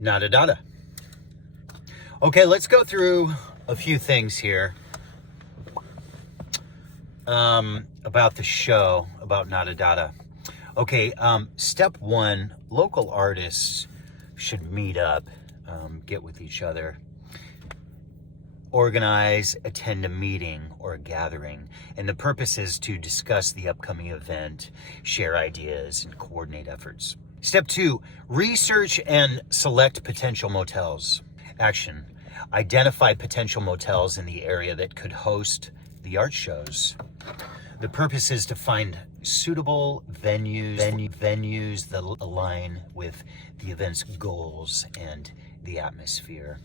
Nada dada. Okay, let's go through a few things here about the show, about Nada Dada. Okay, step one, local artists should meet up, get with each other, organize, attend a meeting or a gathering. And the purpose is to discuss the upcoming event, share ideas, and coordinate efforts. Step two, research and select potential motels. Action, identify potential motels in the area that could host the art shows. The purpose is to find suitable venues that align with the event's goals and the atmosphere.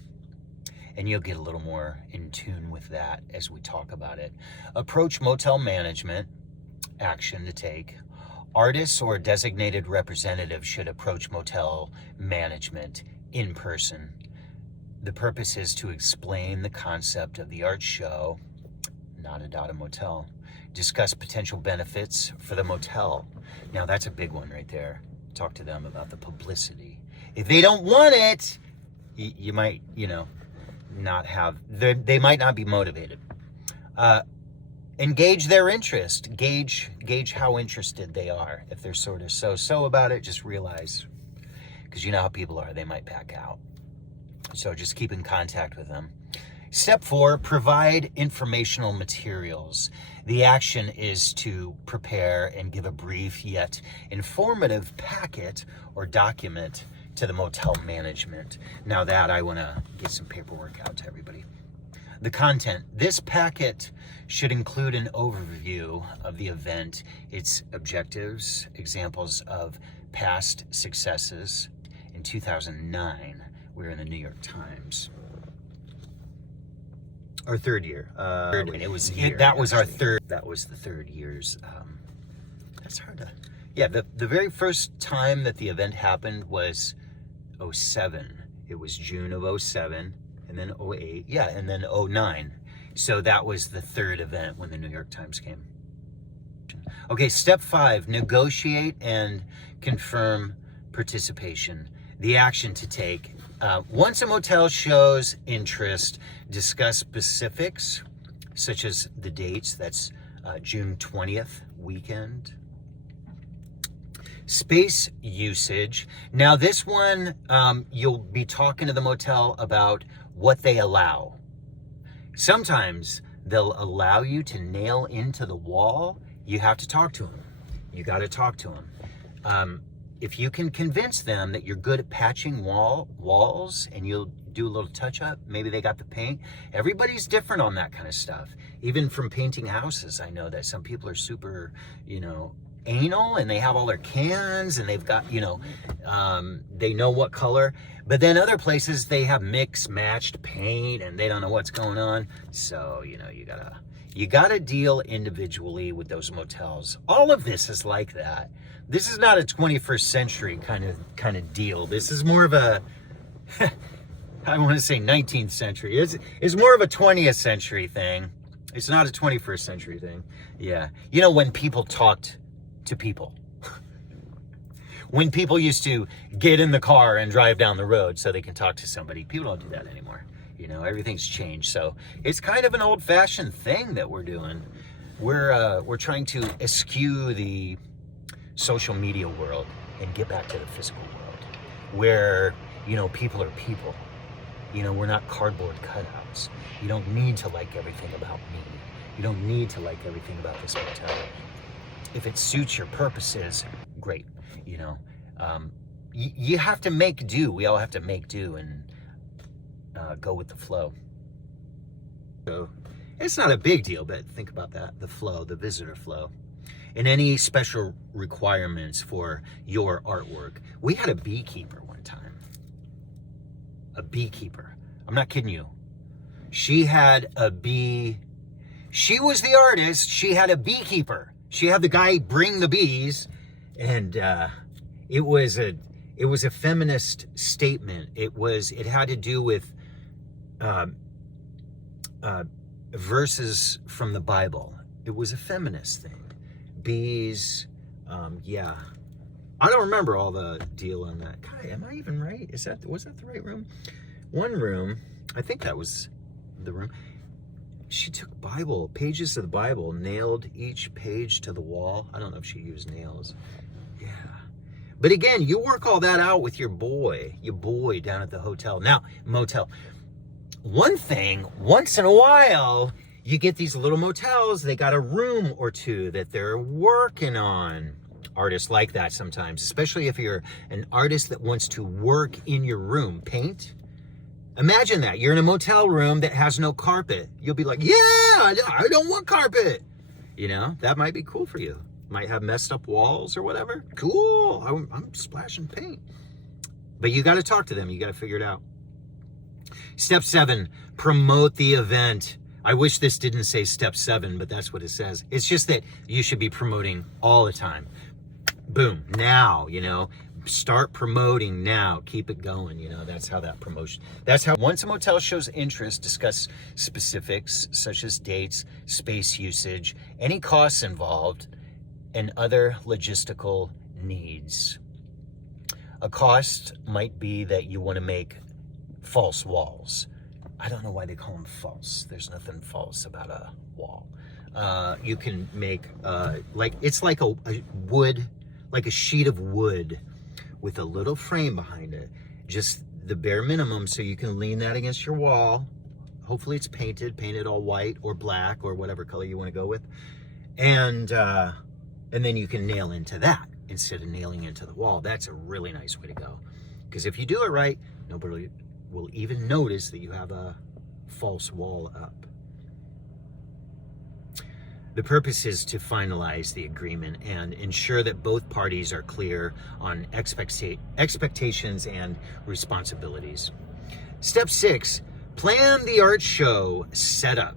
And you'll get a little more in tune with that as we talk about it. Approach motel management, action to take. Artists or designated representatives should approach motel management in person. The purpose is to explain the concept of the art show, Nada Dada Motel. Discuss potential benefits for the motel. Now that's a big one right there. Talk to them about the publicity. If they don't want it, you might, not have, they might not be motivated. Engage their interest. Gauge how interested they are. If they're sort of so about it, just realize, because you know how people are, they might back out. So just keep in contact with them. Step four, provide informational materials. The action is to prepare and give a brief yet informative packet or document to the motel management. Now that I want to get some paperwork out to everybody. The content. This packet should include an overview of the event, its objectives, examples of past successes. In 2009, we were in the New York Times. Our third year. That was the third year's. That's hard to. Yeah, the very first time that the event happened was 07. It was June of 07, and then 08. Yeah, and then 09. So that was the third event when the New York Times came. Okay, step five, negotiate and confirm participation. The action to take. Once a motel shows interest, discuss specifics, such as the dates. That's June 20th weekend. Space usage. Now this one, you'll be talking to the motel about what they allow. Sometimes they'll allow you to nail into the wall. You have to talk to them. You got to talk to them. If you can convince them that you're good at patching walls and you'll do a little touch up, maybe they got the paint. Everybody's different on that kind of stuff. Even from painting houses, I know that some people are super, anal, and they have all their cans and they've got, they know what color. But then other places, they have mixed, matched paint and they don't know what's going on. So, you gotta deal individually with those motels. All of this is like that. This is not a 21st century kind of deal. This is more of a, I want to say 19th century. It's more of a 20th century thing. It's not a 21st century thing. Yeah. When people talked to people. When people used to get in the car and drive down the road so they can talk to somebody. People don't do that anymore. Everything's changed. So it's kind of an old-fashioned thing that we're doing. We're trying to eschew the social media world and get back to the physical world where, people are people. We're not cardboard cutouts. You don't need to like everything about me. You don't need to like everything about this motel. If it suits your purposes, great. You have to make do. We all have to make do and go with the flow. So it's not a big deal, but think about that. The flow, the visitor flow. And any special requirements for your artwork. We had a beekeeper one time. A beekeeper. I'm not kidding you. She had a bee. She was the artist. She had a beekeeper. She had the guy bring the bees. And it was a feminist statement. It had to do with verses from the Bible. It was a feminist thing. Bees, I don't remember all the deal on that. God, am I even right? Was that the right room? One room, I think that was the room. She took pages of the Bible, nailed each page to the wall. I don't know if she used nails. Yeah. But again, you work all that out with your boy down at the motel. One thing, once in a while, you get these little motels, they got a room or two that they're working on. Artists like that sometimes, especially if you're an artist that wants to work in your room, paint. Imagine that. You're in a motel room that has no carpet. You'll be like, yeah, I don't want carpet. You know, that might be cool for you. Might have messed up walls or whatever. Cool. I'm splashing paint. But you got to talk to them. You got to figure it out. Step 7, promote the event. I wish this didn't say step 7, but that's what it says. It's just that you should be promoting all the time. Boom. Now, start promoting now. Keep it going. That's how once a motel shows interest, discuss specifics such as dates, space usage, any costs involved, and other logistical needs. A cost might be that you want to make false walls. I don't know why they call them false. There's nothing false about a wall. You can make it's like a wood, like a sheet of wood with a little frame behind it. Just the bare minimum, so you can lean that against your wall. Hopefully it's painted all white or black or whatever color you want to go with. And then you can nail into that instead of nailing into the wall. That's a really nice way to go. Because if you do it right, nobody will even notice that you have a false wall up. The purpose is to finalize the agreement and ensure that both parties are clear on expectations and responsibilities. Step 6, plan the art show setup.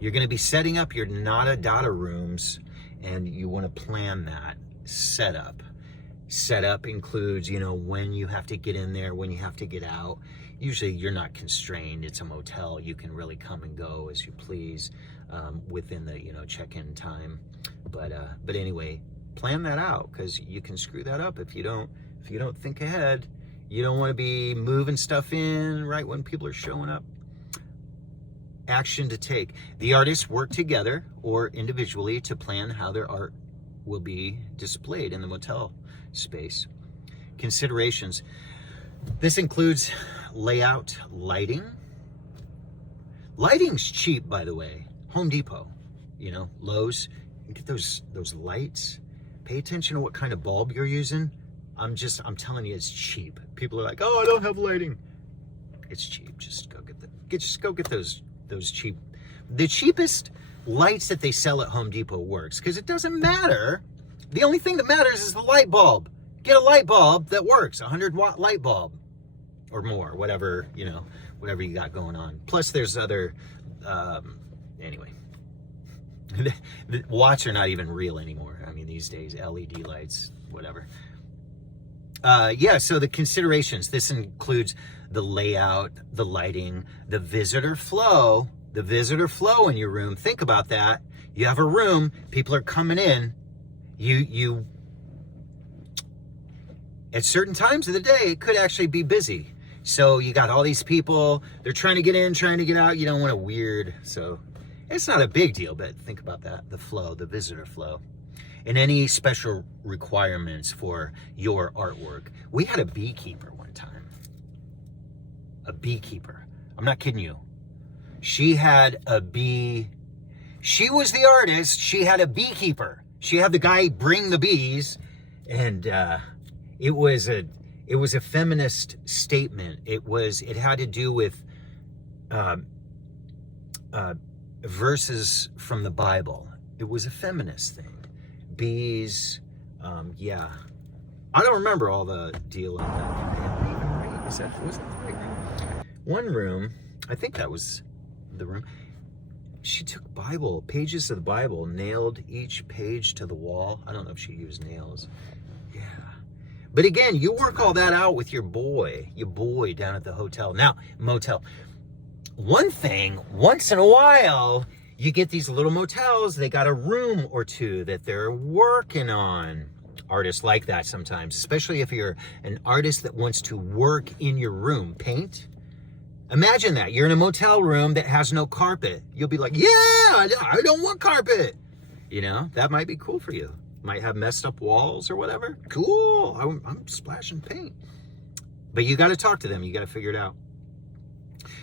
You're going to be setting up your dada rooms, and you want to plan that setup. Setup includes, when you have to get in there, when you have to get out. Usually you're not constrained. It's a motel. You can really come and go as you please within the, check-in time. But anyway, plan that out, because you can screw that up if you don't think ahead. You don't want to be moving stuff in right when people are showing up. Action to take. The artists work together or individually to plan how their art will be displayed in the motel space. Considerations. This includes layout, lighting. Lighting's cheap, by the way. Home Depot, Lowe's. You get those lights. Pay attention to what kind of bulb you're using. I'm telling you, it's cheap. People are like, oh, I don't have lighting. It's cheap. Just go get those cheap. The cheapest lights that they sell at Home Depot works, because it doesn't matter. The only thing that matters is the light bulb. Get a light bulb that works, 100-watt light bulb or more, whatever you got going on. Plus there's other, anyway, the watts are not even real anymore. I mean, these days, LED lights, whatever. So the considerations, this includes the layout, the lighting, the visitor flow in your room. Think about that. You have a room, people are coming in. You at certain times of the day, it could actually be busy. So you got all these people, they're trying to get in, trying to get out. You don't want so it's not a big deal, but think about that. The flow, the visitor flow. And any special requirements for your artwork. We had a beekeeper one time. A beekeeper. I'm not kidding you. She had a bee. She was the artist. She had a beekeeper. She had the guy bring the bees, and it was a feminist statement. It had to do with verses from the Bible. It was a feminist thing. Bees, yeah. I don't remember all the deal on that. Was that the right room? One room, I think that was the room. She took pages of the Bible, nailed each page to the wall. I don't know if she used nails. Yeah. But again, you work all that out with your boy down at the motel. One thing, once in a while, you get these little motels, they got a room or two that they're working on. artists like that sometimes, especially if you're an artist that wants to work in your room, paint. Imagine that. You're in a motel room that has no carpet. You'll be like, yeah, I don't want carpet. You know, that might be cool for you. Might have messed up walls or whatever. Cool. I'm splashing paint. But you got to talk to them. You got to figure it out.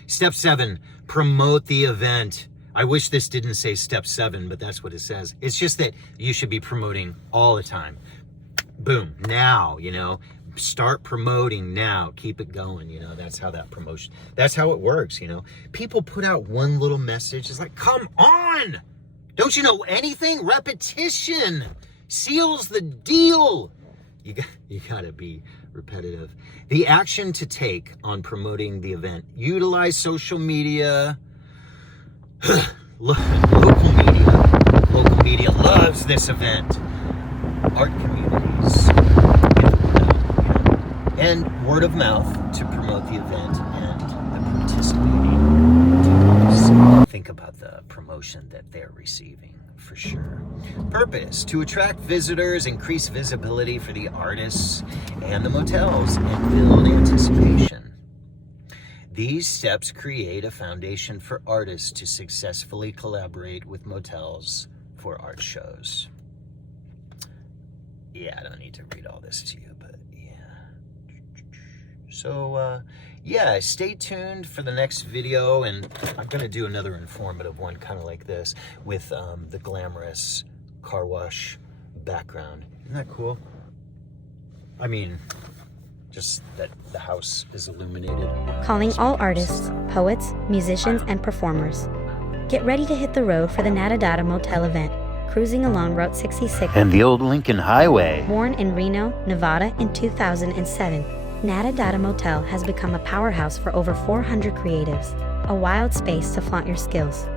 Step 7, promote the event. I wish this didn't say step 7, but that's what it says. It's just that you should be promoting all the time. Boom. Now, you know, start promoting now. Keep it going. You know, that's how that promotion, that's how it works. You know, people put out one little message. It's like, come on. Don't you know anything? Repetition seals the deal. You got to be repetitive. The action to take on promoting the event. Utilize social media. Local media loves this event. Art communities. And word of mouth to promote the event and the participating teams. Think about the promotion that they're receiving. For sure. Purpose, to attract visitors, increase visibility for the artists and the motels, and build anticipation. These steps create a foundation for artists to successfully collaborate with motels for art shows. Yeah, I don't need to read all this to you, but yeah. So, yeah, stay tuned for the next video, and I'm going to do another informative one kind of like this with the glamorous car wash background. Isn't that cool? I mean, just that the house is illuminated. Calling all artists, poets, musicians, and performers. Get ready to hit the road for the Dada Motel event, cruising along Route 66 and the old Lincoln Highway. Born in Reno, Nevada in 2007, Dada Motel has become a powerhouse for over 400 creatives, a wild space to flaunt your skills.